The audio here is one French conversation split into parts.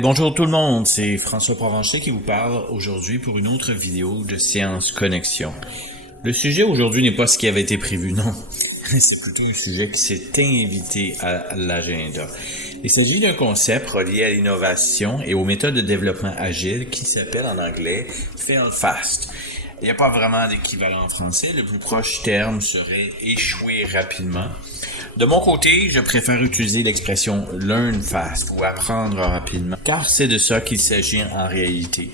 Bonjour tout le monde, c'est François Provencher qui vous parle aujourd'hui pour une autre vidéo de Science Connexion. Le sujet aujourd'hui n'est pas ce qui avait été prévu, non. C'est plutôt un sujet qui s'est invité à l'agenda. Il s'agit d'un concept relié à l'innovation et aux méthodes de développement agile qui s'appelle en anglais Fail Fast. Il n'y a pas vraiment d'équivalent en français. Le plus proche terme serait échouer rapidement. De mon côté, je préfère utiliser l'expression learn fast ou apprendre rapidement, car c'est de ça qu'il s'agit en réalité.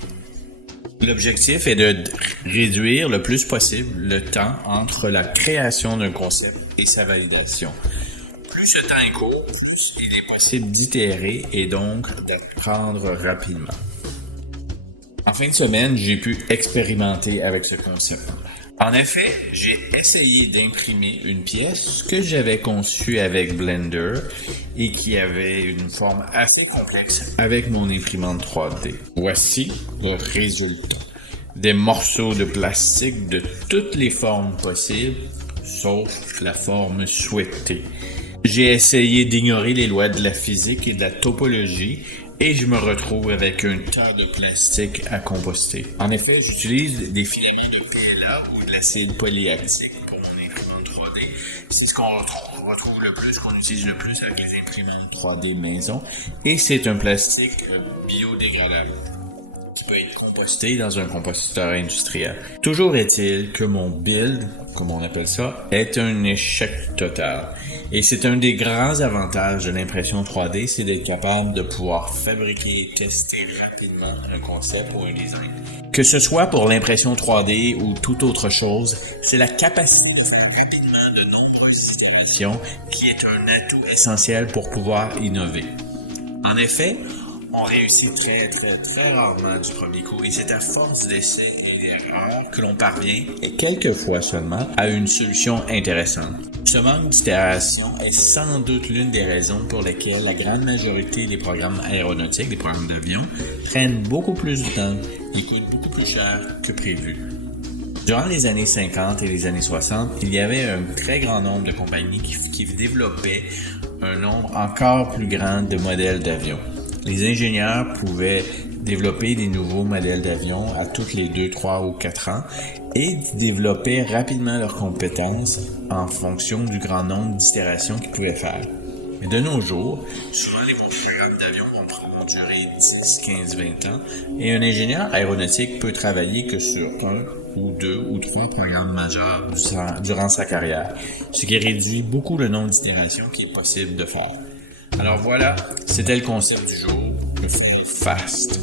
L'objectif est de réduire le plus possible le temps entre la création d'un concept et sa validation. Plus ce temps est court, plus il est possible d'itérer et donc d'apprendre rapidement. En fin de semaine, j'ai pu expérimenter avec ce concept. En effet, j'ai essayé d'imprimer une pièce que j'avais conçue avec Blender et qui avait une forme assez complexe avec mon imprimante 3D. Voici le résultat. Des morceaux de plastique de toutes les formes possibles, sauf la forme souhaitée. J'ai essayé d'ignorer les lois de la physique et de la topologie et je me retrouve avec un tas de plastique à composter. En effet, j'utilise des filaments de PLA ou de l'acide polyactique pour mon imprimante 3D. C'est ce qu'on retrouve le plus, qu'on utilise le plus avec les imprimantes 3D maison. Et c'est un plastique biodégradable qui peut être composté dans un composteur industriel. Toujours est-il que mon build, comme on appelle ça, est un échec total. Et c'est un des grands avantages de l'impression 3D, c'est d'être capable de pouvoir fabriquer et tester rapidement un concept ou un design. Que ce soit pour l'impression 3D ou toute autre chose, c'est la capacité de faire rapidement de nombreuses itérations qui est un atout essentiel pour pouvoir innover. En effet, on réussit très rarement du premier coup et c'est à force d'essais et d'erreurs que l'on parvient, et quelquefois seulement, à une solution intéressante. Ce manque d'itération est sans doute l'une des raisons pour lesquelles la grande majorité des programmes aéronautiques, des programmes d'avion, prennent beaucoup plus de temps et coûtent beaucoup plus cher que prévu. Durant les années 50 et les années 60, il y avait un très grand nombre de compagnies qui développaient un nombre encore plus grand de modèles d'avions. Les ingénieurs pouvaient développer des nouveaux modèles d'avions à tous les 2, 3 ou 4 ans et développer rapidement leurs compétences en fonction du grand nombre d'itérations qu'ils pouvaient faire. Mais de nos jours, souvent les programmes d'avion vont durer 10, 15, 20 ans et un ingénieur aéronautique peut travailler que sur 1 ou 2 ou 3 programmes majeurs durant sa carrière, ce qui réduit beaucoup le nombre d'itérations qu'il est possible de faire. Alors voilà, c'était le concept du jour, le fail fast.